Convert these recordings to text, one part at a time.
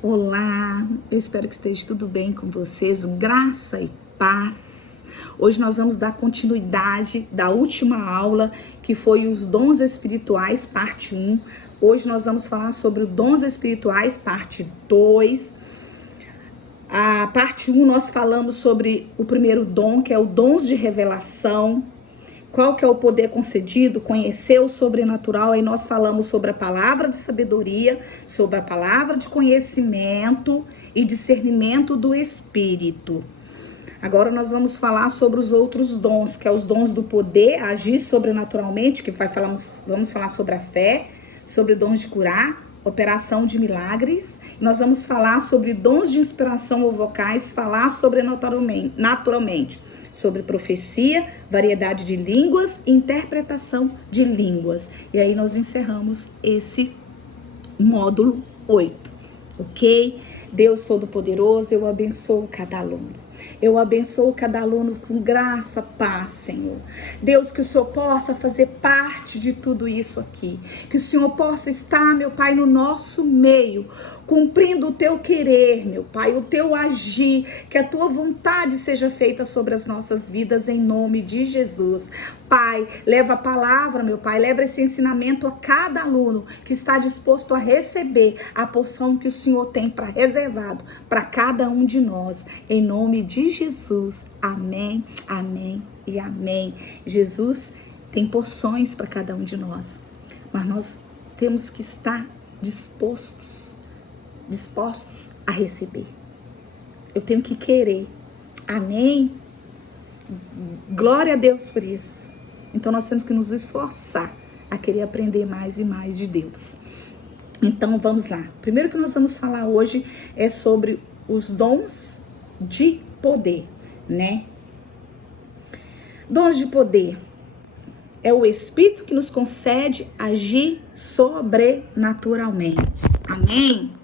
Olá, eu espero que esteja tudo bem com vocês, graça e paz. Hoje nós vamos dar continuidade da última aula, que foi os dons espirituais, parte 1. Hoje nós vamos falar sobre os dons espirituais, parte 2. A parte 1 nós falamos sobre o primeiro dom, que é o dons de revelação. Qual que é o poder concedido? Conhecer o sobrenatural. Aí nós falamos sobre a palavra de sabedoria, sobre a palavra de conhecimento e discernimento do Espírito. Agora nós vamos falar sobre os outros dons, que é os dons do poder, agir sobrenaturalmente, que vamos falar sobre a fé, sobre dons de curar, operação de milagres. Nós vamos falar sobre dons de inspiração ou vocais, falar naturalmente sobre profecia, variedade de línguas e interpretação de línguas. E aí nós encerramos esse módulo 8, ok? Deus Todo-Poderoso, eu abençoo cada aluno. Eu abençoo cada aluno com graça, paz, Senhor. Deus, que o Senhor possa fazer parte de tudo isso aqui. Que o Senhor possa estar, meu Pai, no nosso meio, cumprindo o teu querer, meu Pai, o teu agir. Que a tua vontade seja feita sobre as nossas vidas, em nome de Jesus. Pai, leva a palavra, meu Pai, leva esse ensinamento a cada aluno que está disposto a receber a porção que o Senhor tem reservado para cada um de nós, em nome de Jesus. Amém, amém e amém. Jesus tem porções para cada um de nós, mas nós temos que estar dispostos a receber. Eu tenho que querer. Amém? Glória a Deus por isso. Então nós temos que nos esforçar a querer aprender mais e mais de Deus. Então vamos lá. Primeiro que nós vamos falar hoje é sobre os dons de poder, né? Dons de poder é o Espírito que nos concede agir sobrenaturalmente. Amém?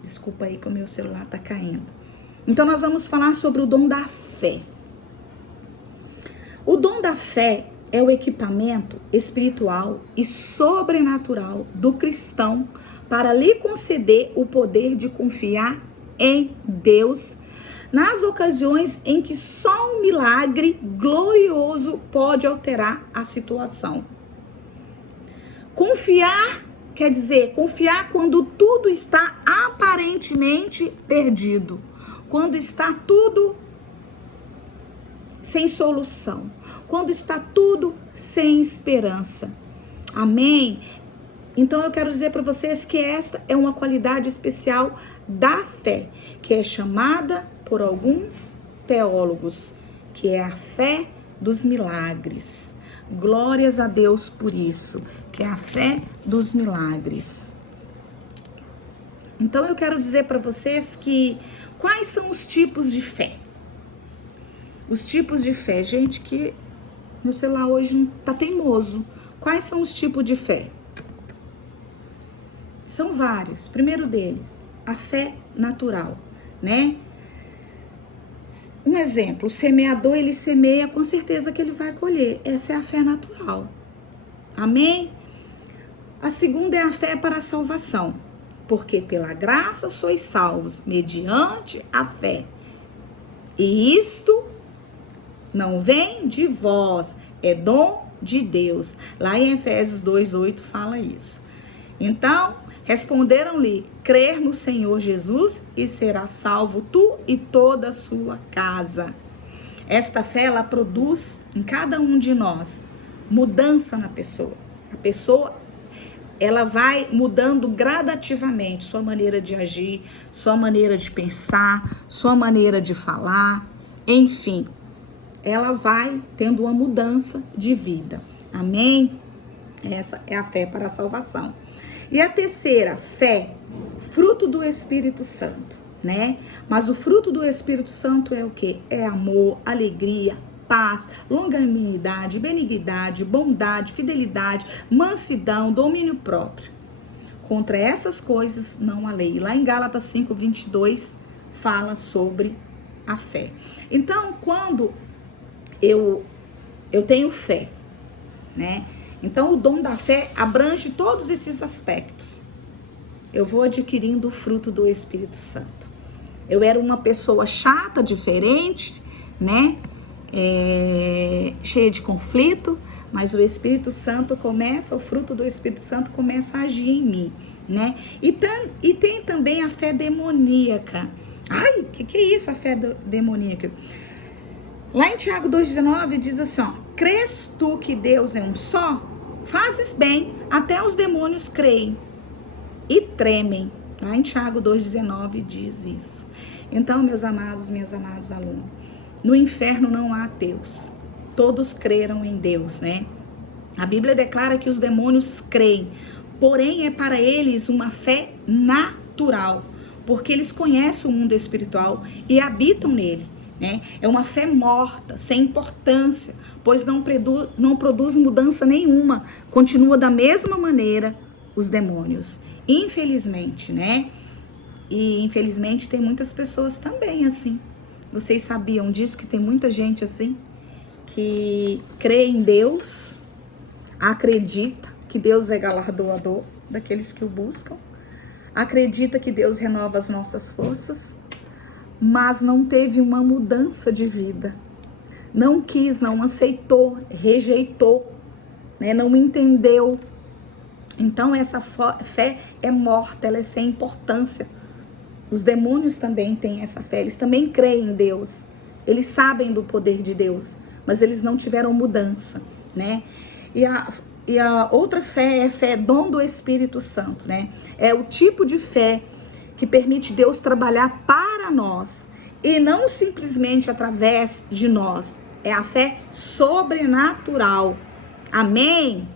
Desculpa aí que o meu celular tá caindo. Então nós vamos falar sobre o dom da fé. O dom da fé é o equipamento espiritual e sobrenatural do cristão para lhe conceder o poder de confiar em Deus nas ocasiões em que só um milagre glorioso pode alterar a situação. Confiar quer dizer confiar quando tudo está aparentemente perdido, quando está tudo sem solução, quando está tudo sem esperança. Amém? Então eu quero dizer para vocês que esta é uma qualidade especial da fé, que é chamada por alguns teólogos, que é a fé dos milagres. Glórias a Deus por isso, que é a fé dos milagres. Então eu quero dizer para vocês que quais são os tipos de fé? Os tipos de fé, gente, que meu celular hoje tá teimoso. Quais são os tipos de fé? São vários. Primeiro deles, a fé natural, né? Um exemplo, o semeador, ele semeia, com certeza que ele vai colher. Essa é a fé natural. Amém? A segunda é a fé para a salvação. Porque pela graça sois salvos, mediante a fé. E isto não vem de vós, é dom de Deus. Lá em Efésios 2:8 fala isso. Então, responderam-lhe: crer no Senhor Jesus e será salvo tu e toda a sua casa. Esta fé, ela produz em cada um de nós mudança na pessoa. A pessoa, ela vai mudando gradativamente sua maneira de agir, sua maneira de pensar, sua maneira de falar, enfim. Ela vai tendo uma mudança de vida. Amém? Essa é a fé para a salvação. E a terceira, fé, fruto do Espírito Santo, né? Mas o fruto do Espírito Santo é o quê? É amor, alegria, paz, longanimidade, benignidade, bondade, fidelidade, mansidão, domínio próprio. Contra essas coisas não há lei. Lá em Gálatas 5:22 fala sobre a fé. Então, quando eu tenho fé, né? Então, o dom da fé abrange todos esses aspectos. eu vou adquirindo o fruto do Espírito Santo. Eu era uma pessoa chata, diferente, né? Cheia de conflito, mas o Espírito Santo o fruto do Espírito Santo começa a agir em mim, né? E tem também a fé demoníaca. Ai, o que é isso, a fé demoníaca? Lá em Tiago 2,19 diz assim, ó: crês tu que Deus é um só? Fazes bem, até os demônios creem e tremem. Lá em Tiago 2,19 diz isso. Então, meus amados, minhas amadas alunos, no inferno não há ateus. Todos creram em Deus, né? A Bíblia declara que os demônios creem, porém é para eles uma fé natural, porque eles conhecem o mundo espiritual e habitam nele, né? É uma fé morta, sem importância, pois não produz mudança nenhuma, continua da mesma maneira os demônios. Infelizmente, né? E infelizmente tem muitas pessoas também assim. Vocês sabiam disso, que tem muita gente assim, que crê em Deus, acredita que Deus é galardoador daqueles que o buscam, acredita que Deus renova as nossas forças, mas não teve uma mudança de vida. Não quis, não aceitou, rejeitou, né? Não entendeu. Então essa fé é morta, ela é sem importância. Os demônios também têm essa fé, eles também creem em Deus, eles sabem do poder de Deus, mas eles não tiveram mudança, né? E a outra fé é a fé dom do Espírito Santo, né? É o tipo de fé que permite Deus trabalhar para nós e não simplesmente através de nós. É a fé sobrenatural. Amém?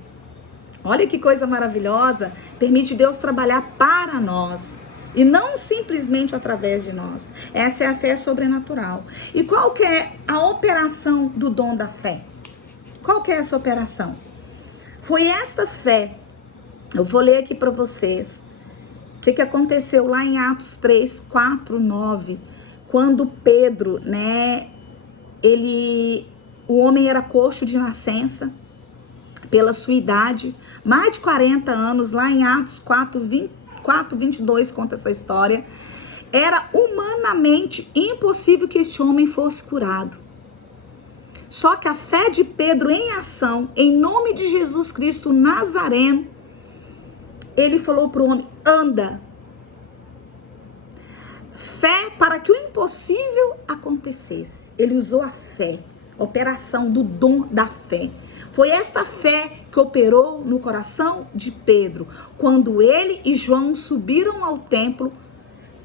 Olha que coisa maravilhosa, permite Deus trabalhar para nós e não simplesmente através de nós. Essa é a fé sobrenatural. E qual que é a operação do dom da fé? Qual que é essa operação? Foi esta fé, eu vou ler aqui para vocês, o que aconteceu lá em Atos 3, 4, 9, quando Pedro, né, o homem era coxo de nascença, pela sua idade, mais de 40 anos, lá em Atos 4, 22 conta essa história. Era humanamente impossível que este homem fosse curado. Só que a fé de Pedro em ação, em nome de Jesus Cristo Nazareno, ele falou para o homem: anda. Fé para que o impossível acontecesse. Ele usou a fé, operação do dom da fé. Foi esta fé que operou no coração de Pedro. Quando ele e João subiram ao templo,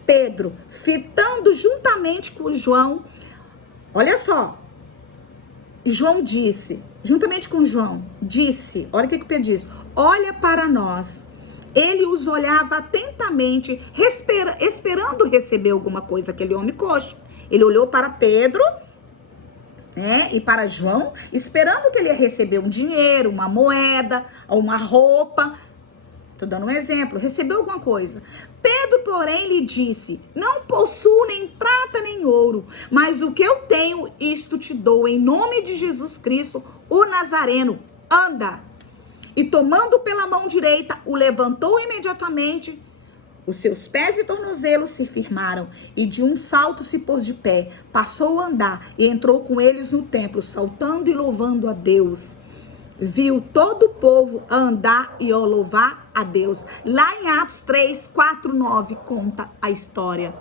Pedro, fitando juntamente com João, olha só, João disse, juntamente com João, disse, olha o que Pedro disse: olha para nós. Ele os olhava atentamente, esperando receber alguma coisa, aquele homem coxo. Ele olhou para Pedro, e para João, esperando que ele ia receber um dinheiro, uma moeda, uma roupa. Estou dando um exemplo, recebeu alguma coisa. Pedro, porém, lhe disse: não possuo nem prata nem ouro, mas o que eu tenho, isto te dou, em nome de Jesus Cristo, o Nazareno, anda. E tomando pela mão direita, o levantou imediatamente. Os seus pés e tornozelos se firmaram, e de um salto se pôs de pé, passou a andar e entrou com eles no templo, saltando e louvando a Deus. Viu todo o povo a andar e a louvar a Deus. Lá em Atos 3, 4, 9, conta a história.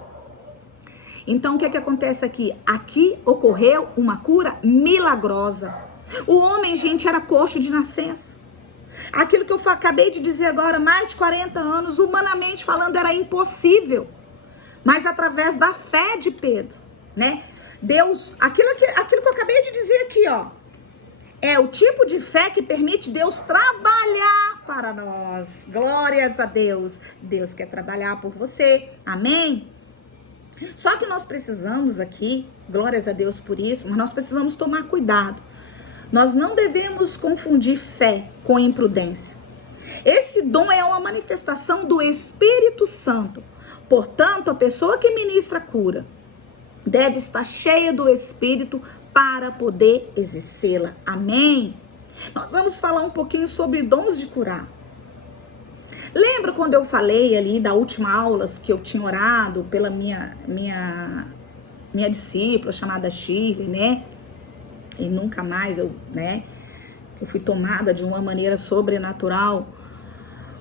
Então, o que acontece aqui? Aqui ocorreu uma cura milagrosa. O homem, gente, era coxo de nascença. Aquilo que eu acabei de dizer agora, mais de 40 anos, humanamente falando, era impossível. Mas através da fé de Pedro, né? Deus, aquilo que eu acabei de dizer aqui, ó, é o tipo de fé que permite Deus trabalhar para nós. Glórias a Deus. Deus quer trabalhar por você. Amém? Só que nós precisamos aqui, glórias a Deus por isso, mas nós precisamos tomar cuidado. Nós não devemos confundir fé com imprudência. Esse dom é uma manifestação do Espírito Santo. Portanto, a pessoa que ministra cura deve estar cheia do Espírito para poder exercê-la. Amém? Nós vamos falar um pouquinho sobre dons de curar. Lembra quando eu falei ali da última aula que eu tinha orado pela minha discípula chamada Shirley, né? E nunca mais eu fui tomada de uma maneira sobrenatural.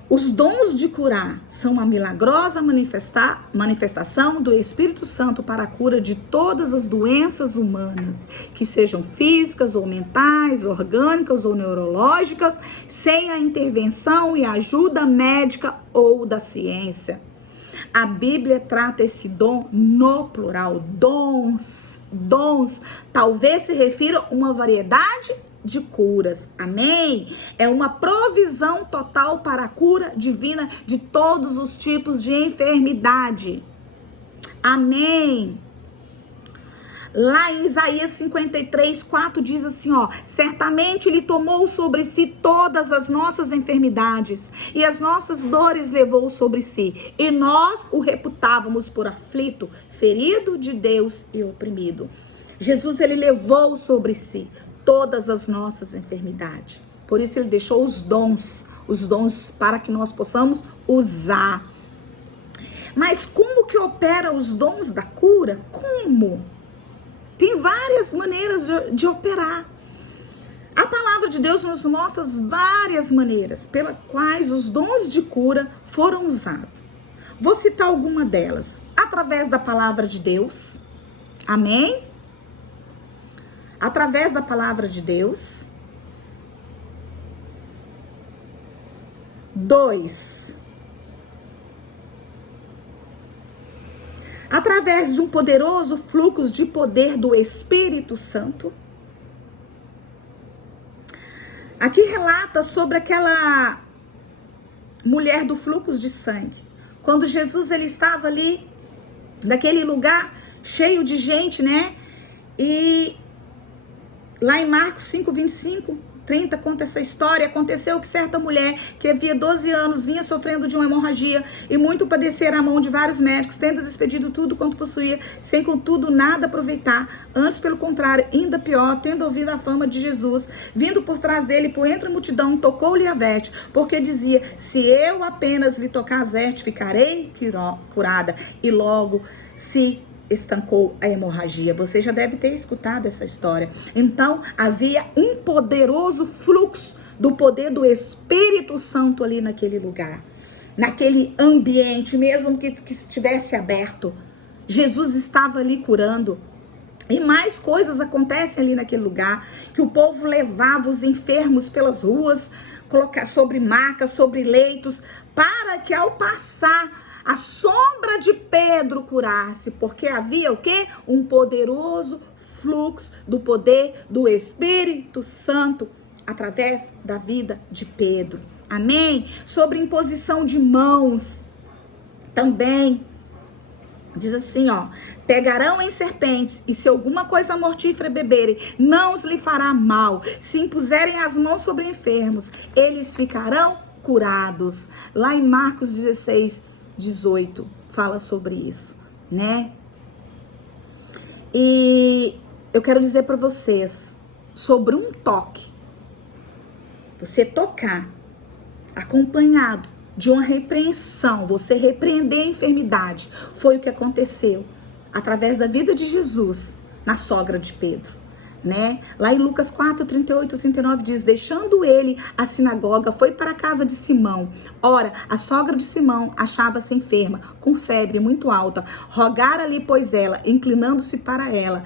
Os dons de curar são uma milagrosa manifestação do Espírito Santo para a cura de todas as doenças humanas, que sejam físicas ou mentais, orgânicas ou neurológicas, sem a intervenção e ajuda médica ou da ciência. A Bíblia trata esse dom no plural, dons, talvez se refira a uma variedade de curas, amém? É uma provisão total para a cura divina de todos os tipos de enfermidade, amém? Lá em Isaías 53:4 diz assim, certamente ele tomou sobre si todas as nossas enfermidades e as nossas dores levou sobre si, e nós o reputávamos por aflito, ferido de Deus e oprimido. Jesus, ele levou sobre si todas as nossas enfermidades. Por isso ele deixou os dons para que nós possamos usar. Mas como que opera os dons da cura? Como? Tem várias maneiras de operar. A palavra de Deus nos mostra as várias maneiras pelas quais os dons de cura foram usados. Vou citar alguma delas. Através da palavra de Deus. Amém? Através da palavra de Deus. 2. Através de um poderoso fluxo de poder do Espírito Santo. Aqui relata sobre aquela mulher do fluxo de sangue. Quando Jesus ele estava ali, naquele lugar cheio de gente, né? E lá em Marcos 5:25-30 conta essa história. Aconteceu que certa mulher que havia 12 anos vinha sofrendo de uma hemorragia e muito padecer à mão de vários médicos, tendo despedido tudo quanto possuía, sem contudo nada aproveitar. Antes, pelo contrário, ainda pior, tendo ouvido a fama de Jesus, vindo por trás dele por entre a multidão, tocou-lhe a veste, porque dizia, se eu apenas lhe tocar as vestes, ficarei curada. E logo se estancou a hemorragia. Você já deve ter escutado essa história. Então, havia um poderoso fluxo do poder do Espírito Santo ali naquele lugar, naquele ambiente, mesmo que estivesse aberto. Jesus estava ali curando. E mais coisas acontecem ali naquele lugar, que o povo levava os enfermos pelas ruas, colocar sobre macas, sobre leitos, para que ao passar a sombra de Pedro curasse, porque havia o quê? Um poderoso fluxo do poder do Espírito Santo através da vida de Pedro. Amém? Sobre imposição de mãos também. Diz assim, pegarão em serpentes, e se alguma coisa mortífera beberem, não os lhe fará mal. Se impuserem as mãos sobre enfermos, eles ficarão curados. Lá em Marcos 16:18 fala sobre isso, né? E eu quero dizer para vocês sobre um toque. Você tocar acompanhado de uma repreensão, você repreender a enfermidade, foi o que aconteceu através da vida de Jesus na sogra de Pedro, né? Lá em Lucas 4:38-39 diz, deixando ele a sinagoga, foi para a casa de Simão. Ora, a sogra de Simão achava-se enferma, com febre muito alta. Rogara-lhe, pois ela, inclinando-se para ela,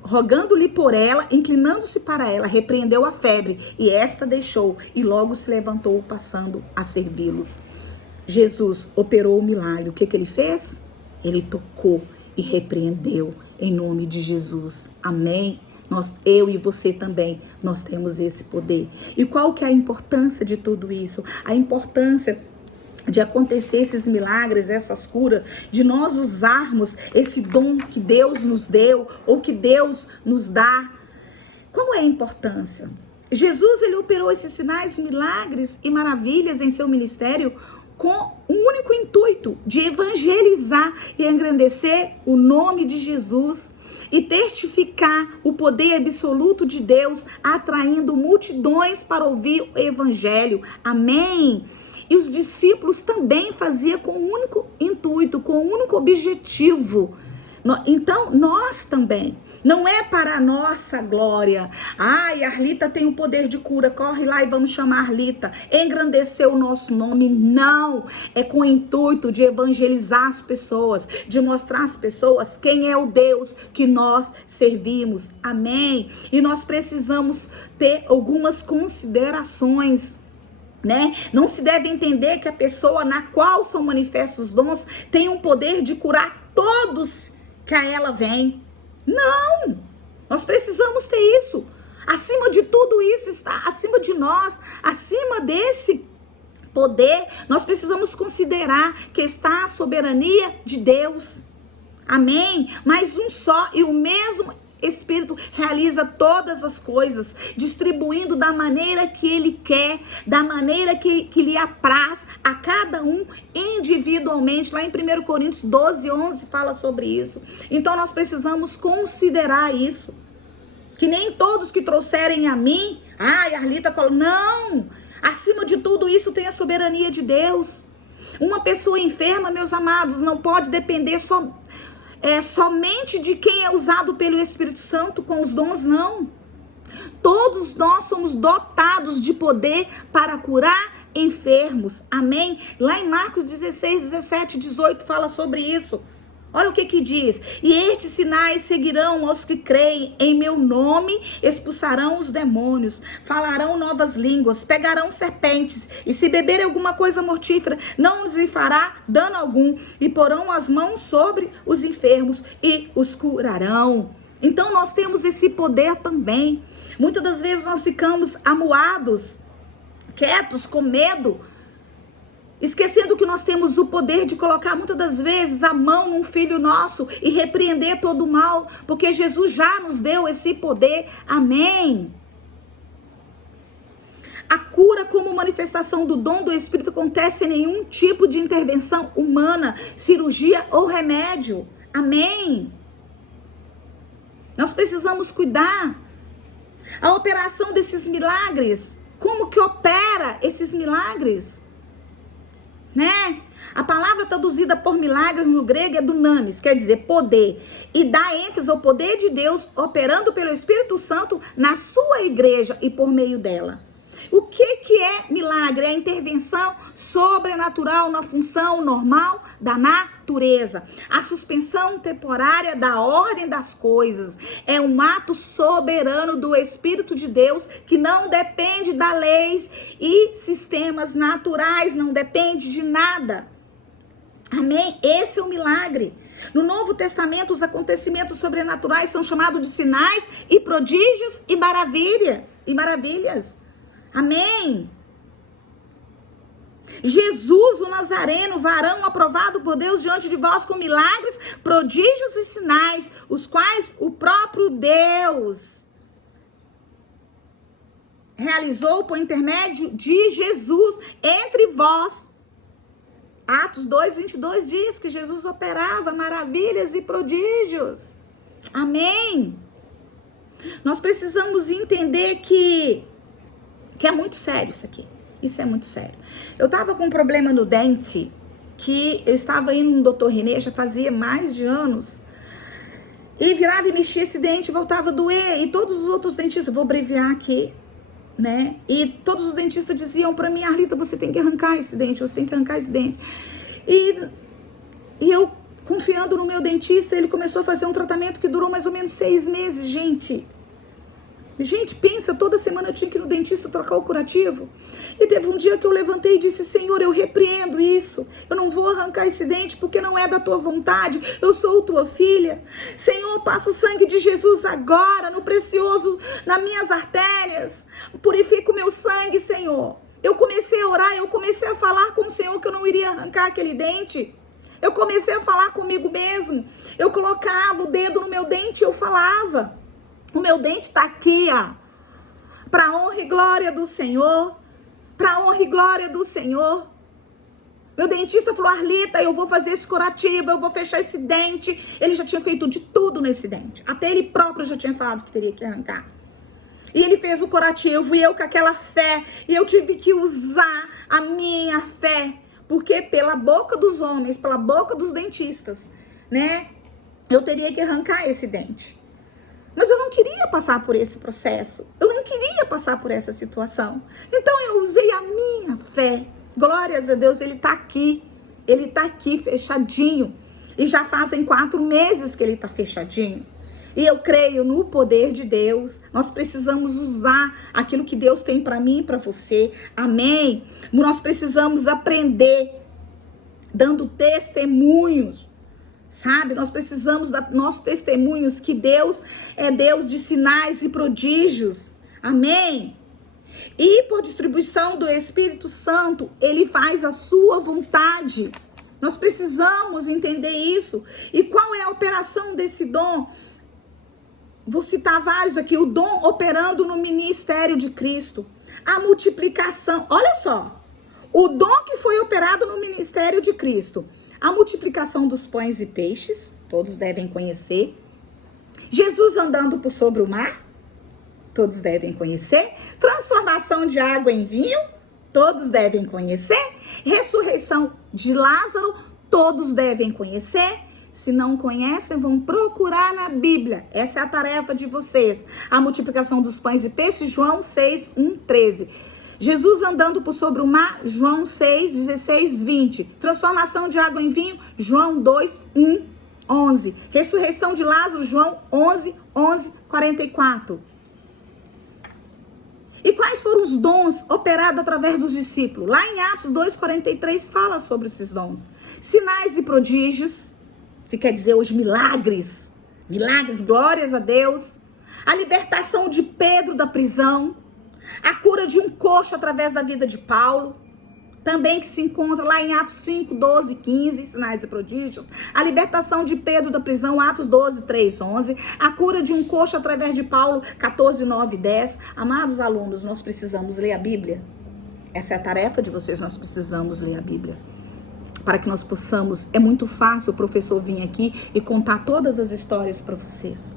rogando-lhe por ela, inclinando-se para ela, repreendeu a febre, e esta deixou, e logo se levantou, passando a servi-los. Jesus operou o milagre. O que ele fez? Ele tocou e repreendeu em nome de Jesus. Amém? Eu e você também, nós temos esse poder. E qual que é a importância de tudo isso? A importância de acontecer esses milagres, essas curas, de nós usarmos esse dom que Deus nos deu ou que Deus nos dá. Qual é a importância? Jesus, ele operou esses sinais, milagres e maravilhas em seu ministério com um único intuito de evangelizar e engrandecer o nome de Jesus e testificar o poder absoluto de Deus, atraindo multidões para ouvir o evangelho. Amém? E os discípulos também faziam com o único intuito, com o único objetivo. Então, nós também. Não é para a nossa glória. Ai, a Arlita tem o poder de cura. Corre lá e vamos chamar a Arlita. Engrandecer o nosso nome. Não. É com o intuito de evangelizar as pessoas. De mostrar às pessoas quem é o Deus que nós servimos. Amém? E nós precisamos ter algumas considerações, né? Não se deve entender que a pessoa na qual são manifestos os dons tem um poder de curar todos que a ela vem. Não! Nós precisamos ter isso. Acima de tudo isso está acima de nós, acima desse poder, nós precisamos considerar que está a soberania de Deus. Amém? Mas um só e o mesmo Espírito realiza todas as coisas, distribuindo da maneira que Ele quer, da maneira que lhe apraz a cada um individualmente. Lá em 1 Coríntios 12, 11 fala sobre isso. Então nós precisamos considerar isso. Que nem todos que trouxerem a mim, ai, Arlita, não! Acima de tudo isso tem a soberania de Deus. Uma pessoa enferma, meus amados, não pode depender somente de quem é usado pelo Espírito Santo com os dons, não. Todos nós somos dotados de poder para curar enfermos. Amém? Lá em Marcos 16, 17, 18 fala sobre isso. Olha o que diz. E estes sinais seguirão aos que creem em meu nome, expulsarão os demônios, falarão novas línguas, pegarão serpentes, e se beberem alguma coisa mortífera, não lhes fará dano algum, e porão as mãos sobre os enfermos e os curarão. Então nós temos esse poder também. Muitas das vezes nós ficamos amuados, quietos, com medo, esquecendo que nós temos o poder de colocar muitas das vezes a mão num filho nosso e repreender todo o mal, porque Jesus já nos deu esse poder. Amém? A cura como manifestação do dom do Espírito acontece sem nenhum tipo de intervenção humana, cirurgia ou remédio. Amém? Nós precisamos cuidar. A operação desses milagres, como que opera esses milagres? Né? A palavra traduzida por milagres no grego é dunamis, quer dizer poder, e dá ênfase ao poder de Deus operando pelo Espírito Santo na sua igreja e por meio dela. O que é milagre? É a intervenção sobrenatural na função normal da natureza. A suspensão temporária da ordem das coisas. É um ato soberano do Espírito de Deus que não depende das leis e sistemas naturais, não depende de nada. Amém? Esse é o milagre. No Novo Testamento, os acontecimentos sobrenaturais são chamados de sinais e prodígios e maravilhas. Amém? Jesus, o Nazareno, varão aprovado por Deus diante de vós com milagres, prodígios e sinais, os quais o próprio Deus realizou por intermédio de Jesus entre vós. Atos 2, 22 diz que Jesus operava maravilhas e prodígios. Amém? Nós precisamos entender que é muito sério isso aqui. Isso é muito sério. Eu tava com um problema no dente, que eu estava indo no Dr. Renê, já fazia mais de anos, e virava e mexia esse dente, voltava a doer, e todos os outros dentistas, vou abreviar aqui, né? E todos os dentistas diziam pra mim, Arlita, você tem que arrancar esse dente, você tem que arrancar esse dente. E eu, confiando no meu dentista, ele começou a fazer um tratamento que durou mais ou menos 6 meses, gente. Gente, pensa, toda semana eu tinha que ir no dentista trocar o curativo. E teve um dia que eu levantei e disse, Senhor, eu repreendo isso. Eu não vou arrancar esse dente porque não é da tua vontade. Eu sou tua filha. Senhor, passa o sangue de Jesus agora, no precioso, nas minhas artérias. Purifica o meu sangue, Senhor. Eu comecei a orar, eu comecei a falar com o Senhor que eu não iria arrancar aquele dente. Eu comecei a falar comigo mesmo. Eu colocava o dedo no meu dente e eu falava. O meu dente tá aqui, ó, para honra e glória do Senhor, para honra e glória do Senhor. Meu dentista falou, Arlita, eu vou fazer esse curativo, eu vou fechar esse dente. Ele já tinha feito de tudo nesse dente, até ele próprio já tinha falado que teria que arrancar. E ele fez o curativo e eu com aquela fé, e eu tive que usar a minha fé, porque pela boca dos homens, pela boca dos dentistas, né, eu teria que arrancar esse dente. Mas eu não queria passar por esse processo, eu não queria passar por essa situação. Então eu usei a minha fé. Glórias a Deus, ele tá aqui fechadinho, e já fazem 4 meses que ele tá fechadinho. E eu creio no poder de Deus. Nós precisamos usar aquilo que Deus tem para mim e para você. Amém? Nós precisamos aprender dando testemunhos. Sabe? Nós precisamos dar nossos testemunhos que Deus é Deus de sinais e prodígios. Amém? E por distribuição do Espírito Santo, ele faz a sua vontade. Nós precisamos entender isso. E qual é a operação desse dom? Vou citar vários aqui. O dom operando no ministério de Cristo. A multiplicação. Olha só. O dom que foi operado no ministério de Cristo. A multiplicação dos pães e peixes. Todos devem conhecer. Jesus andando por sobre o mar. Todos devem conhecer. Transformação de água em vinho. Todos devem conhecer. Ressurreição de Lázaro. Todos devem conhecer. Se não conhecem, vão procurar na Bíblia. Essa é a tarefa de vocês. A multiplicação dos pães e peixes, João 6, 1, 13. Jesus andando por sobre o mar, João 6, 16, 20. Transformação de água em vinho, João 2, 1, 11. Ressurreição de Lázaro, João 11, 11, 44. E quais foram os dons operados através dos discípulos? Lá em Atos 2, 43 fala sobre esses dons. Sinais e prodígios. Que quer dizer os milagres, glórias a Deus, a libertação de Pedro da prisão, a cura de um coxo através da vida de Paulo, também que se encontra lá em Atos 5, 12, 15, sinais e prodígios, a libertação de Pedro da prisão, Atos 12, 3, 11, a cura de um coxo através de Paulo, 14, 9, 10. Amados alunos, nós precisamos ler a Bíblia. Essa é a tarefa de vocês, nós precisamos ler a Bíblia. Para que nós possamos, é muito fácil o professor vir aqui e contar todas as histórias para vocês.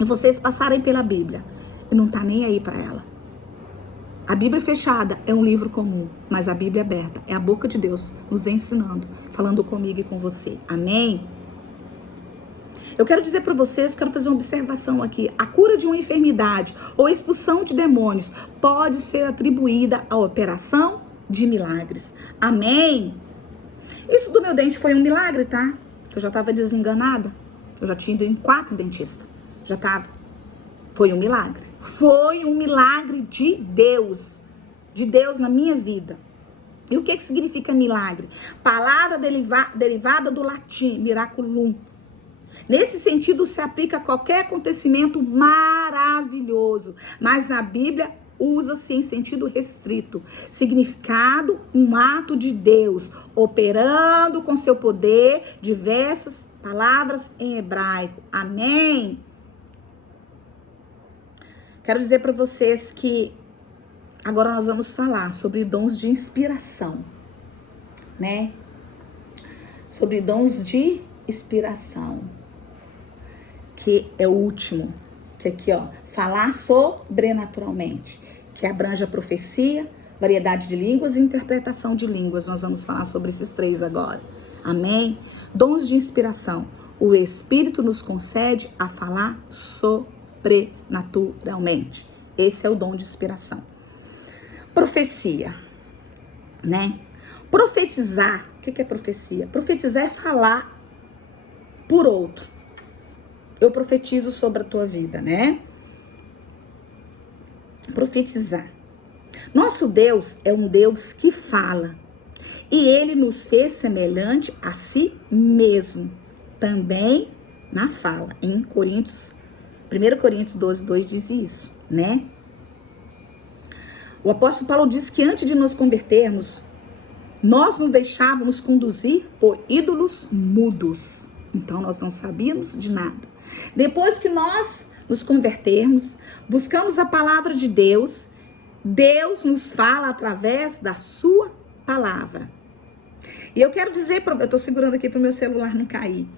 E vocês passarem pela Bíblia e não tá nem aí para ela. A Bíblia fechada é um livro comum, mas a Bíblia aberta é a boca de Deus nos ensinando, falando comigo e com você. Amém? Eu quero dizer para vocês, quero fazer uma observação aqui. A cura de uma enfermidade ou expulsão de demônios pode ser atribuída à operação de milagres. Amém? Isso do meu dente foi um milagre, tá? Eu já estava desenganada. Eu já tinha ido em 4 dentistas. Já estava. Foi um milagre. Foi um milagre de Deus. De Deus na minha vida. E o que significa milagre? Palavra derivada do latim, miraculum. Nesse sentido, se aplica a qualquer acontecimento maravilhoso. Mas na Bíblia, usa-se em sentido restrito. Significado, um ato de Deus, operando com seu poder diversas palavras em hebraico. Amém? Quero dizer para vocês que agora nós vamos falar sobre dons de inspiração, né? Sobre dons de inspiração, que é o último. Que aqui, ó, falar sobrenaturalmente, que abrange a profecia, variedade de línguas e interpretação de línguas. Nós vamos falar sobre esses 3 agora. Amém? Dons de inspiração. O Espírito nos concede a falar sobrenaturalmente. Esse é o dom de inspiração. Profecia, né? Profetizar. O que é profecia? Profetizar é falar por outro. Eu profetizo sobre a tua vida, né? Profetizar. Nosso Deus é um Deus que fala. E ele nos fez semelhante a si mesmo. Também na fala. Em 1 Coríntios 12, 2 diz isso, né? O apóstolo Paulo diz que antes de nos convertermos, nós nos deixávamos conduzir por ídolos mudos. Então nós não sabíamos de nada. Depois que nós nos convertermos, buscamos a palavra de Deus, Deus nos fala através da sua palavra. E eu quero dizer, eu estou segurando aqui para o meu celular não cair.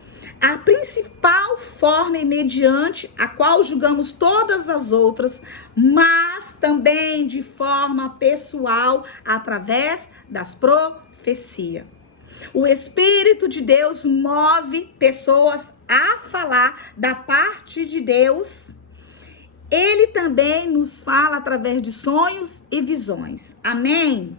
A principal forma e mediante a qual julgamos todas as outras, mas também de forma pessoal, através das profecias. O Espírito de Deus move pessoas a falar da parte de Deus. Ele também nos fala através de sonhos e visões. Amém?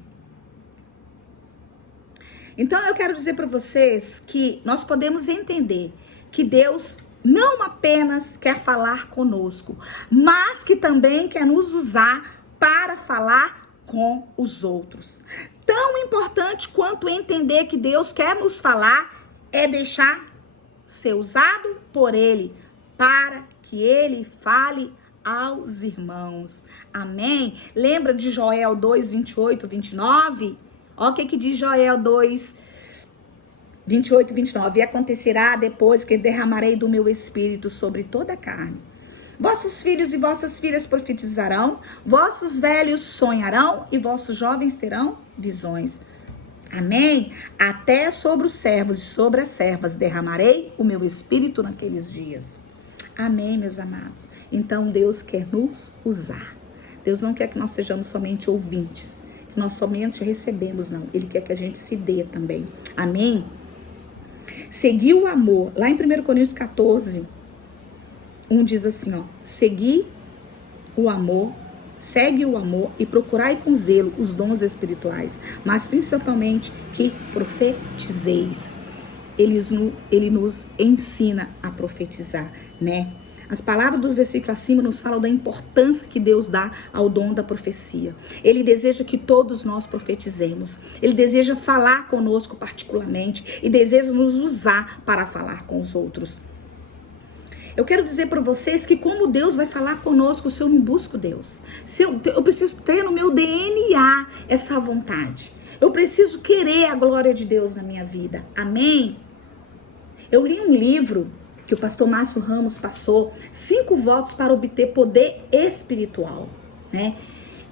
Então eu quero dizer para vocês que nós podemos entender que Deus não apenas quer falar conosco, mas que também quer nos usar para falar com os outros. Tão importante quanto entender que Deus quer nos falar é deixar ser usado por Ele, para que Ele fale aos irmãos. Amém? Lembra de Joel 2, 28, 29? Olha o que diz Joel 2, 28 e 29. E acontecerá depois que derramarei do meu espírito sobre toda a carne. Vossos filhos e vossas filhas profetizarão, vossos velhos sonharão e vossos jovens terão visões. Amém? Até sobre os servos e sobre as servas derramarei o meu espírito naqueles dias. Amém, meus amados? Então Deus quer nos usar. Deus não quer que nós sejamos somente ouvintes, que nós somente recebemos, não. Ele quer que a gente se dê também. Amém? Seguir o amor. Lá em 1 Coríntios 14, 1 diz assim, ó. Segue o amor e procurai com zelo os dons espirituais, mas principalmente que profetizeis. Ele nos ensina a profetizar, né? As palavras dos versículos acima nos falam da importância que Deus dá ao dom da profecia. Ele deseja que todos nós profetizemos. Ele deseja falar conosco particularmente e deseja nos usar para falar com os outros. Eu quero dizer para vocês que como Deus vai falar conosco se eu não busco Deus? Eu preciso ter no meu DNA essa vontade. Eu preciso querer a glória de Deus na minha vida. Amém? Eu li um livro que o pastor Márcio Ramos passou, 5 votos para obter poder espiritual, né?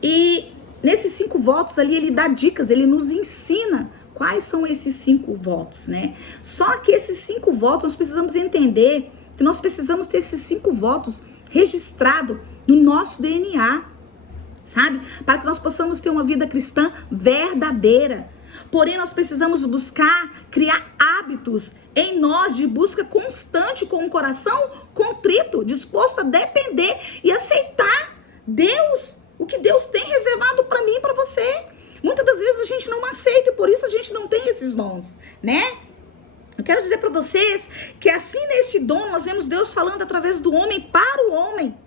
E nesses 5 votos ali, ele dá dicas, ele nos ensina quais são esses 5 votos, né? Só que esses 5 votos, nós precisamos entender que nós precisamos ter esses 5 votos registrados no nosso DNA, sabe? Para que nós possamos ter uma vida cristã verdadeira. Porém, nós precisamos buscar, criar hábitos em nós de busca constante com um coração contrito, disposto a depender e aceitar Deus, o que Deus tem reservado para mim e para você. Muitas das vezes a gente não aceita e por isso a gente não tem esses dons, né? Eu quero dizer para vocês que assim nesse dom nós vemos Deus falando através do homem para o homem.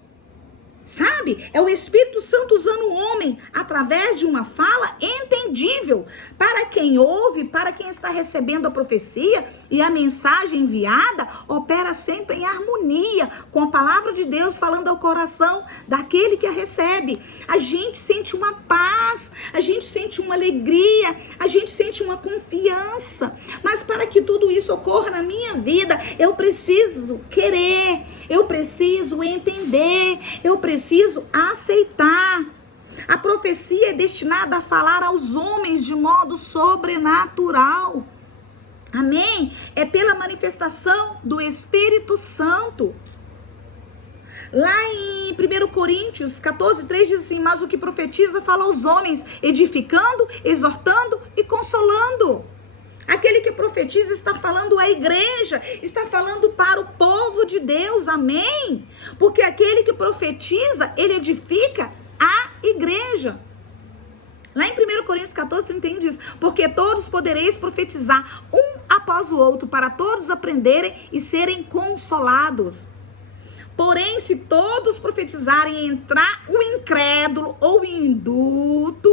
Sabe? É o Espírito Santo usando o homem através de uma fala entendível para quem ouve, para quem está recebendo a profecia, e a mensagem enviada opera sempre em harmonia com a palavra de Deus falando ao coração daquele que a recebe. A gente sente uma paz, a gente sente uma alegria, a gente sente uma confiança. Mas para que tudo isso ocorra na minha vida, eu preciso querer, eu preciso entender, eu preciso aceitar. A profecia é destinada a falar aos homens de modo sobrenatural. Amém? É pela manifestação do Espírito Santo. Lá em 1 Coríntios 14, 3 diz assim: mas o que profetiza fala aos homens, edificando, exortando e consolando. Aquele que profetiza está falando à igreja, está falando para o povo de Deus, amém? Porque aquele que profetiza, ele edifica a igreja. Lá em 1 Coríntios 14, 31 diz: porque todos podereis profetizar um após o outro, para todos aprenderem e serem consolados. Porém, se todos profetizarem e entrar o incrédulo ou o indulto.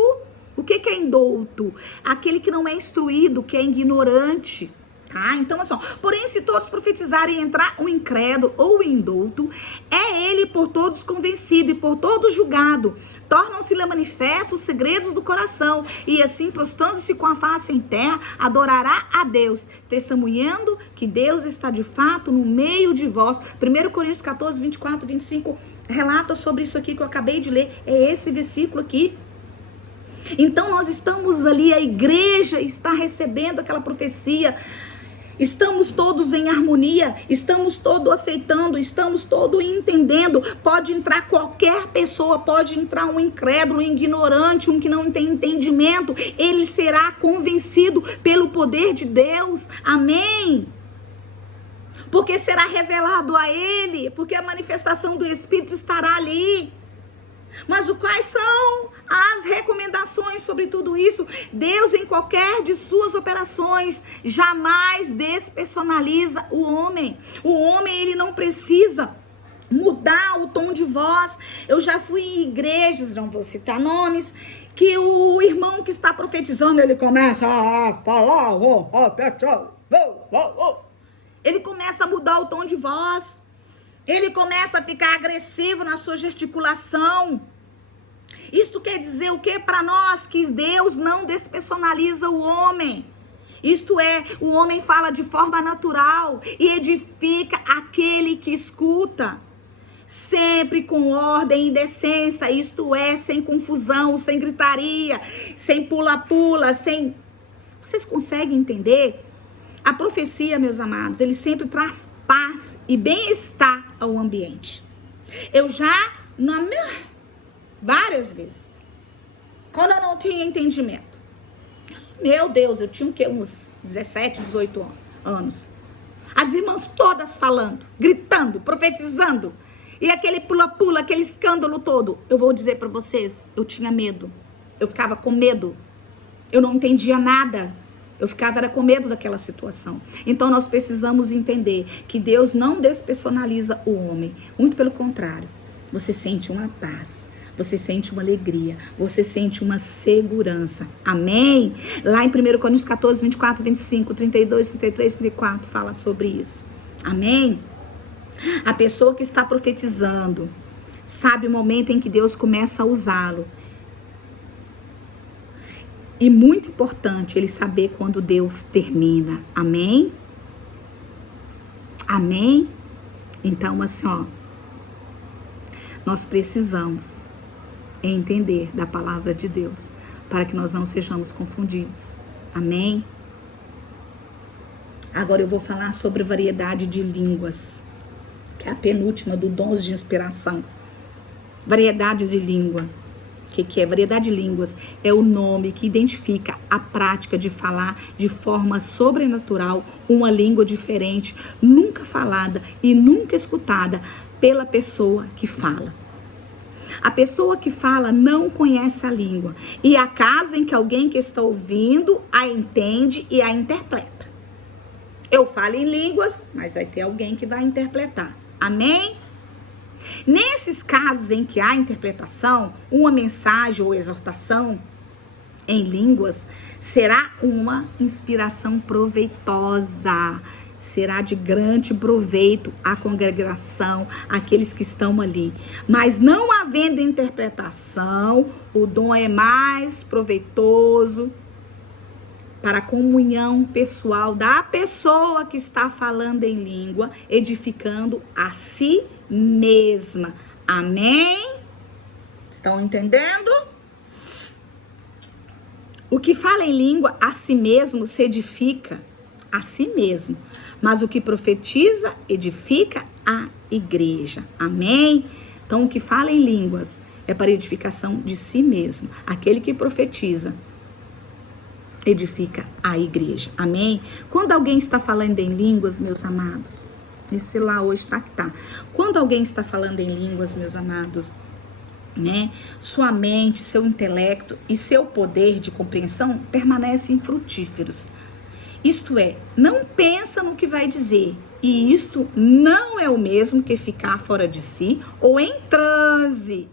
O que é indulto? Aquele que não é instruído, que é ignorante, tá? Então, assim, porém, se todos profetizarem e entrar o incrédulo ou o indulto, é ele por todos convencido e por todos julgado. Tornam-se-lhe manifestos os segredos do coração, e assim, prostrando-se com a face em terra, adorará a Deus, testemunhando que Deus está de fato no meio de vós. 1 Coríntios 14, 24, 25, relata sobre isso aqui que eu acabei de ler. É esse versículo aqui. Então nós estamos ali, a igreja está recebendo aquela profecia. Estamos todos em harmonia, estamos todos aceitando, estamos todos entendendo. Pode entrar qualquer pessoa, pode entrar um incrédulo, um ignorante, um que não tem entendimento. Ele será convencido pelo poder de Deus. Amém? Porque será revelado a ele, porque a manifestação do Espírito estará ali. Mas quais são as recomendações sobre tudo isso? Deus, em qualquer de suas operações, jamais despersonaliza o homem. O homem, ele não precisa mudar o tom de voz. Eu já fui em igrejas, não vou citar nomes, que o irmão que está profetizando, ele começa a falar, ele começa a mudar o tom de voz. Ele começa a ficar agressivo na sua gesticulação. Isto quer dizer o que para nós? Que Deus não despersonaliza o homem. Isto é, o homem fala de forma natural e edifica aquele que escuta. Sempre com ordem e decência, isto é, sem confusão, sem gritaria, sem pula-pula, sem... Vocês conseguem entender? A profecia, meus amados, ele sempre traz paz e bem-estar ao ambiente. Eu já, várias vezes, quando eu não tinha entendimento, meu Deus, eu tinha o quê? Uns 17, 18 anos. As irmãs todas falando, gritando, profetizando, e aquele pula-pula, aquele escândalo todo. Eu vou dizer para vocês, eu tinha medo, eu ficava com medo, eu não entendia nada. Eu ficava com medo daquela situação. Então nós precisamos entender que Deus não despersonaliza o homem. Muito pelo contrário. Você sente uma paz. Você sente uma alegria. Você sente uma segurança. Amém? Lá em 1 Coríntios 14, 24, 25, 32, 33, 34 fala sobre isso. Amém? A pessoa que está profetizando sabe o momento em que Deus começa a usá-lo. E muito importante ele saber quando Deus termina. Amém? Amém? Então, assim, ó, nós precisamos entender da palavra de Deus para que nós não sejamos confundidos. Amém? Agora eu vou falar sobre variedade de línguas, que é a penúltima do dons de inspiração. Variedade de língua. O que é? Variedade de línguas é o nome que identifica a prática de falar de forma sobrenatural uma língua diferente, nunca falada e nunca escutada pela pessoa que fala. A pessoa que fala não conhece a língua e há casos em que alguém que está ouvindo a entende e a interpreta. Eu falo em línguas, mas vai ter alguém que vai interpretar. Amém? Nesses casos em que há interpretação, uma mensagem ou exortação em línguas será uma inspiração proveitosa, será de grande proveito à congregação, àqueles que estão ali. Mas não havendo interpretação, o dom é mais proveitoso para a comunhão pessoal da pessoa que está falando em língua, edificando a si mesma. Amém? Estão entendendo? O que fala em língua a si mesmo se edifica a si mesmo, mas o que profetiza edifica a igreja. Amém? Então o que fala em línguas é para edificação de si mesmo. Aquele que profetiza edifica a igreja. Amém? Quando alguém está falando em línguas, meus amados, esse lá hoje tá que tá. Quando alguém está falando em línguas, meus amados, né? Sua mente, seu intelecto e seu poder de compreensão permanecem frutíferos. Isto é, não pensa no que vai dizer. E isto não é o mesmo que ficar fora de si ou em transe.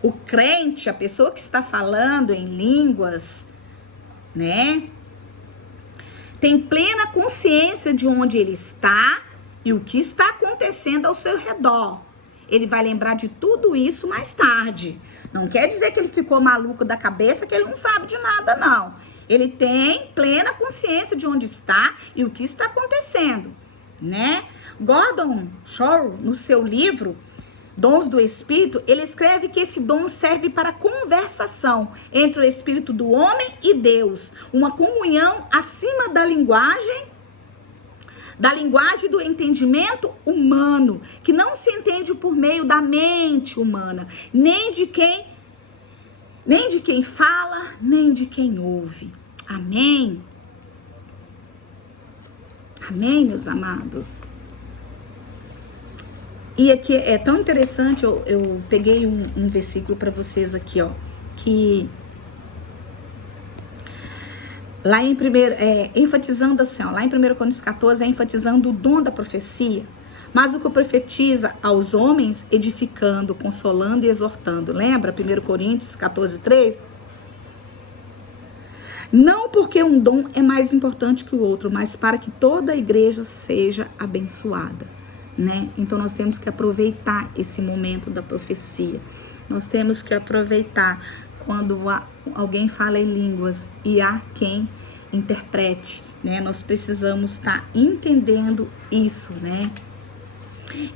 O crente, a pessoa que está falando em línguas, né? Tem plena consciência de onde ele está e o que está acontecendo ao seu redor. Ele vai lembrar de tudo isso mais tarde. Não quer dizer que ele ficou maluco da cabeça, que ele não sabe de nada, não. Ele tem plena consciência de onde está e o que está acontecendo, né? Gordon Shore, no seu livro dons do Espírito, ele escreve que esse dom serve para conversação entre o Espírito do homem e Deus. Uma comunhão acima da linguagem do entendimento humano, que não se entende por meio da mente humana, nem de quem fala, nem de quem ouve. Amém? Amém, meus amados? E aqui é tão interessante, eu peguei um versículo para vocês aqui, ó, que lá em enfatizando assim, ó, lá em 1 Coríntios 14, enfatizando o dom da profecia, mas o que profetiza aos homens, edificando, consolando e exortando. Lembra 1 Coríntios 14, 3? Não porque um dom é mais importante que o outro, mas para que toda a igreja seja abençoada, né? Então nós temos que aproveitar esse momento da profecia. Nós temos que aproveitar quando alguém fala em línguas e há quem interprete, né? Nós precisamos estar entendendo isso, né?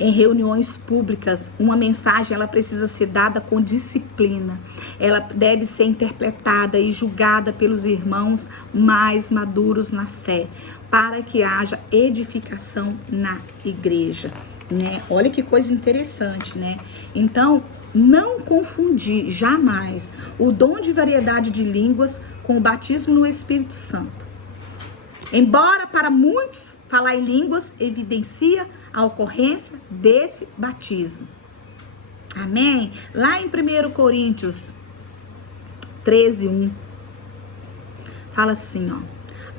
Em reuniões públicas, uma mensagem ela precisa ser dada com disciplina. Ela deve ser interpretada e julgada pelos irmãos mais maduros na fé, para que haja edificação na igreja, né? Olha que coisa interessante, né? Então, não confundir jamais o dom de variedade de línguas com o batismo no Espírito Santo. Embora para muitos falar em línguas evidencia a ocorrência desse batismo. Amém? Lá em 1 Coríntios 13, 1, fala assim, ó.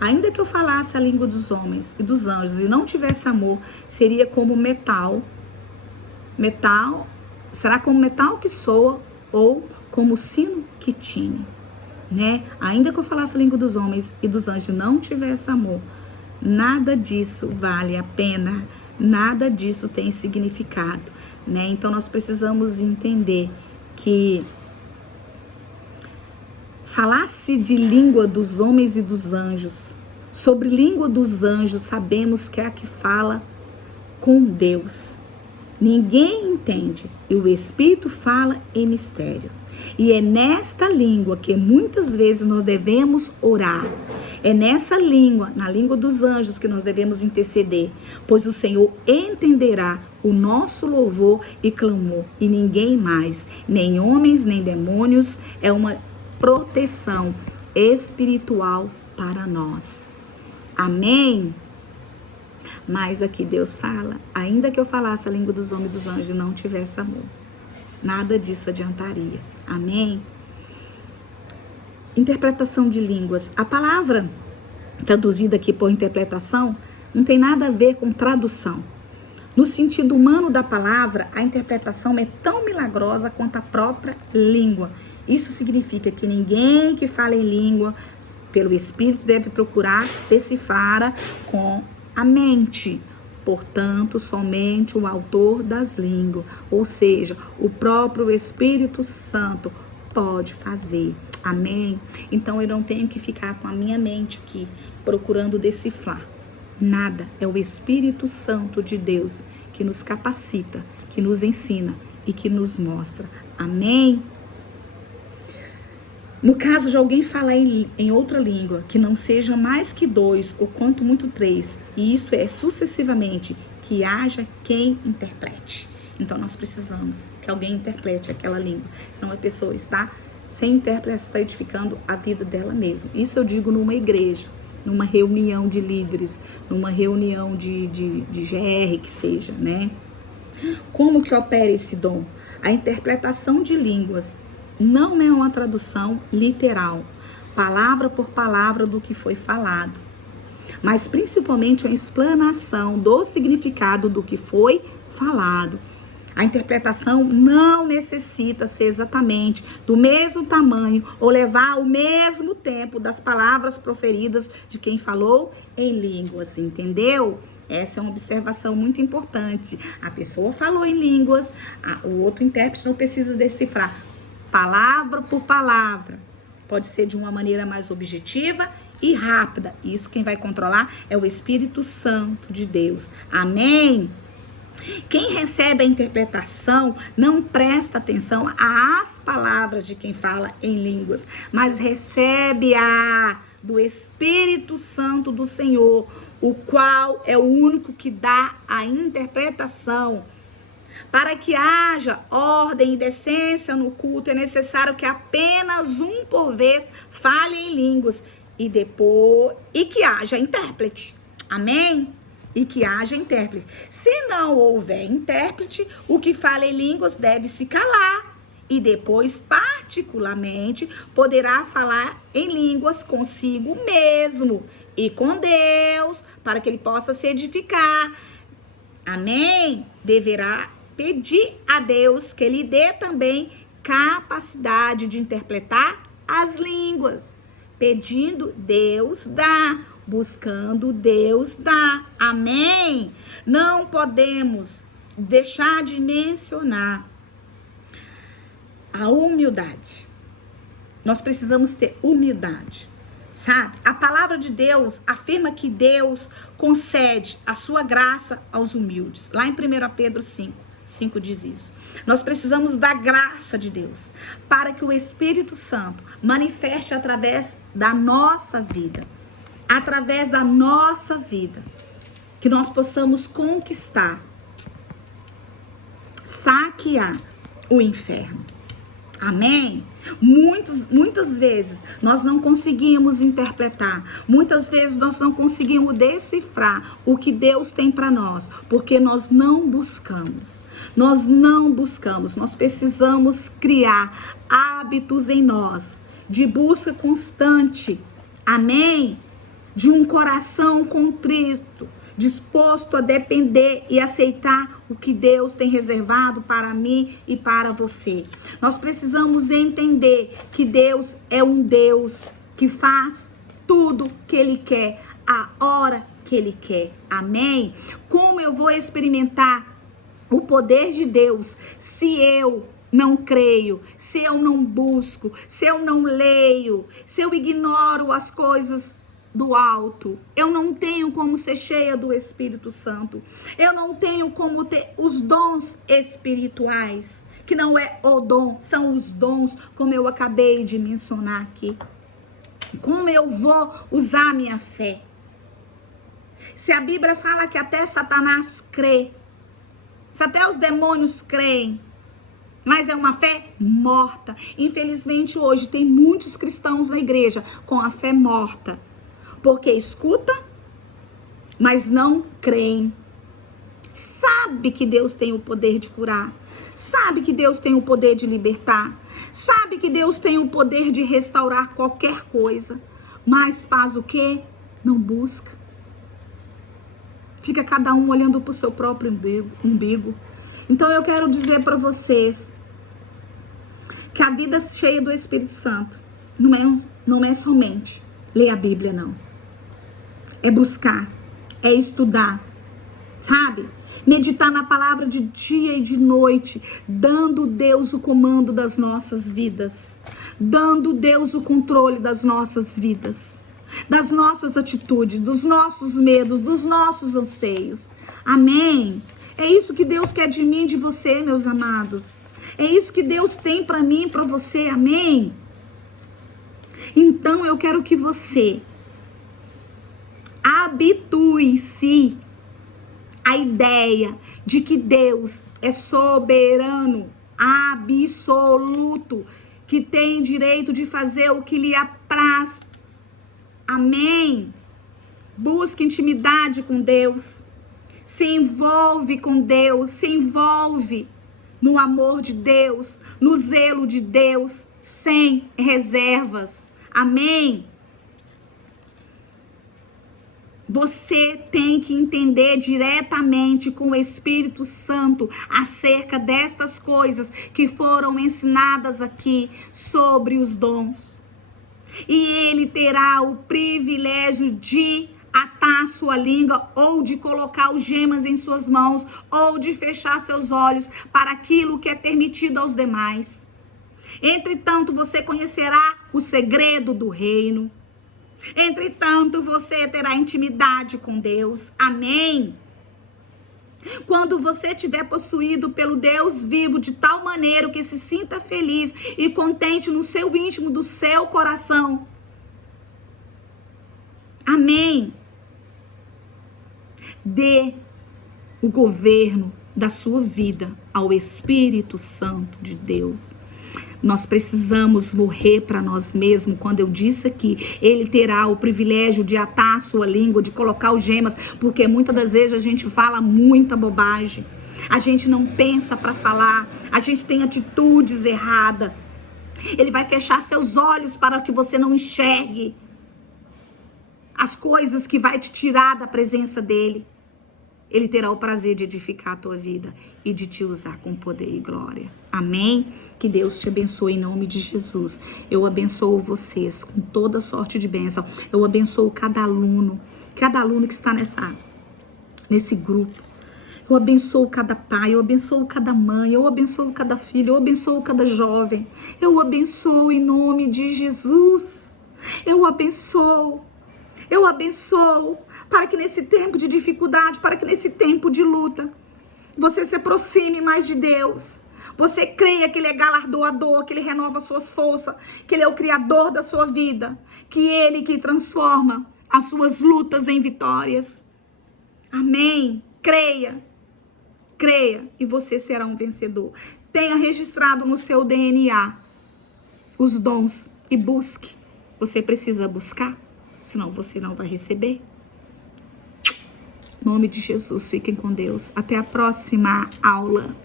Ainda que eu falasse a língua dos homens e dos anjos e não tivesse amor, seria como metal. Será como metal que soa ou como sino que tine, né? Ainda que eu falasse a língua dos homens e dos anjos e não tivesse amor, nada disso vale a pena, nada disso tem significado, né? Então nós precisamos entender que falar-se de língua dos homens e dos anjos, sobre língua dos anjos, sabemos que é a que fala com Deus. Ninguém entende e o Espírito fala em mistério. E é nesta língua que muitas vezes nós devemos orar. É nessa língua, na língua dos anjos, que nós devemos interceder, pois o Senhor entenderá o nosso louvor e clamor, e ninguém mais, nem homens, nem demônios, é uma proteção espiritual para nós. Amém? Mas aqui Deus fala, ainda que eu falasse a língua dos homens e dos anjos e não tivesse amor, nada disso adiantaria. Amém? Interpretação de línguas. A palavra traduzida aqui por interpretação não tem nada a ver com tradução. No sentido humano da palavra, a interpretação é tão milagrosa quanto a própria língua. Isso significa que ninguém que fala em língua pelo Espírito deve procurar decifrar com a mente. Portanto, somente o autor das línguas, ou seja, o próprio Espírito Santo pode fazer. Amém? Então eu não tenho que ficar com a minha mente aqui procurando decifrar. Nada, é o Espírito Santo de Deus que nos capacita, que nos ensina e que nos mostra. Amém? No caso de alguém falar em outra língua, que não seja mais que 2 ou quanto muito 3, e isso é sucessivamente, que haja quem interprete. Então nós precisamos que alguém interprete aquela língua, senão a pessoa está sem intérprete, está edificando a vida dela mesma. Isso eu digo numa igreja, numa reunião de líderes, numa reunião de GR que seja, né? Como que opera esse dom? A interpretação de línguas não é uma tradução literal, palavra por palavra do que foi falado, mas principalmente uma explanação do significado do que foi falado. A interpretação não necessita ser exatamente do mesmo tamanho ou levar o mesmo tempo das palavras proferidas de quem falou em línguas, entendeu? Essa é uma observação muito importante. A pessoa falou em línguas, o outro intérprete não precisa decifrar palavra por palavra. Pode ser de uma maneira mais objetiva e rápida. Isso quem vai controlar é o Espírito Santo de Deus. Amém? Quem recebe a interpretação não presta atenção às palavras de quem fala em línguas, mas recebe a do Espírito Santo do Senhor, o qual é o único que dá a interpretação. Para que haja ordem e decência no culto, é necessário que apenas um por vez fale em línguas e que haja intérprete. Amém? E que haja intérprete. Se não houver intérprete, o que fala em línguas deve se calar e depois, particularmente, poderá falar em línguas consigo mesmo e com Deus, para que ele possa se edificar. Amém? Deverá pedir a Deus que lhe dê também capacidade de interpretar as línguas. Pedindo, Deus dá. Buscando, Deus dá. Amém? Não podemos deixar de mencionar a humildade. Nós precisamos ter humildade, sabe? A palavra de Deus afirma que Deus concede a sua graça aos humildes. Lá em 1 Pedro 5 diz isso. Nós precisamos da graça de Deus para que o Espírito Santo manifeste através da nossa vida. Através da nossa vida, que nós possamos conquistar, saquear o inferno. Amém? Muitas vezes nós não conseguimos interpretar, muitas vezes nós não conseguimos decifrar o que Deus tem para nós, porque nós não buscamos. Nós precisamos criar hábitos em nós de busca constante. Amém? De um coração contrito, disposto a depender e aceitar o que Deus tem reservado para mim e para você. Nós precisamos entender que Deus é um Deus que faz tudo que Ele quer, a hora que Ele quer. Amém? Como eu vou experimentar o poder de Deus se eu não creio, se eu não busco, se eu não leio, se eu ignoro as coisas do alto? Eu não tenho como ser cheia do Espírito Santo. Eu não tenho como ter os dons espirituais, que não é o dom, são os dons, como eu acabei de mencionar aqui. Como eu vou usar minha fé? Se a Bíblia fala que até Satanás crê, se até os demônios creem, mas é uma fé morta. Infelizmente hoje tem muitos cristãos na igreja com a fé morta, porque escuta, mas não creem. Sabe que Deus tem o poder de curar. Sabe que Deus tem o poder de libertar. Sabe que Deus tem o poder de restaurar qualquer coisa. Mas faz o quê? Não busca. Fica cada um olhando para o seu próprio umbigo. Então eu quero dizer para vocês que a vida cheia do Espírito Santo não é somente ler a Bíblia, não. É buscar, é estudar, sabe? Meditar na palavra de dia e de noite, dando Deus o comando das nossas vidas, dando Deus o controle das nossas vidas, das nossas atitudes, dos nossos medos, dos nossos anseios. Amém? É isso que Deus quer de mim e de você, meus amados. É isso que Deus tem para mim e para você. Amém? Então eu quero que você habitue-se à ideia de que Deus é soberano, absoluto, que tem direito de fazer o que lhe apraz. Amém? Busque intimidade com Deus. Se envolve com Deus, se envolve no amor de Deus, no zelo de Deus, sem reservas. Amém? Você tem que entender diretamente com o Espírito Santo acerca destas coisas que foram ensinadas aqui sobre os dons. E ele terá o privilégio de atar sua língua, ou de colocar algemas em suas mãos, ou de fechar seus olhos para aquilo que é permitido aos demais. Entretanto, você conhecerá o segredo do reino. Entretanto, você terá intimidade com Deus. Amém? Quando você estiver possuído pelo Deus vivo de tal maneira que se sinta feliz e contente no seu íntimo do seu coração. Amém. Dê o governo da sua vida ao Espírito Santo de Deus. Nós precisamos morrer para nós mesmos. Quando eu disse aqui, ele terá o privilégio de atar a sua língua, de colocar os gemas, porque muitas das vezes a gente fala muita bobagem. A gente não pensa para falar, a gente tem atitudes erradas. Ele vai fechar seus olhos para que você não enxergue as coisas que vai te tirar da presença dele. Ele terá o prazer de edificar a tua vida e de te usar com poder e glória. Amém? Que Deus te abençoe em nome de Jesus. Eu abençoo vocês com toda sorte de bênção. Eu abençoo cada aluno que está nesse grupo. Eu abençoo cada pai, eu abençoo cada mãe, eu abençoo cada filho, eu abençoo cada jovem. Eu abençoo em nome de Jesus. Eu abençoo para que nesse tempo de dificuldade, para que nesse tempo de luta, você se aproxime mais de Deus. Você creia que Ele é galardoador, que Ele renova suas forças, que Ele é o criador da sua vida, que Ele que transforma as suas lutas em vitórias. Amém? Creia e você será um vencedor. Tenha registrado no seu DNA os dons e busque. Você precisa buscar, senão você não vai receber. Em nome de Jesus, fiquem com Deus. Até a próxima aula.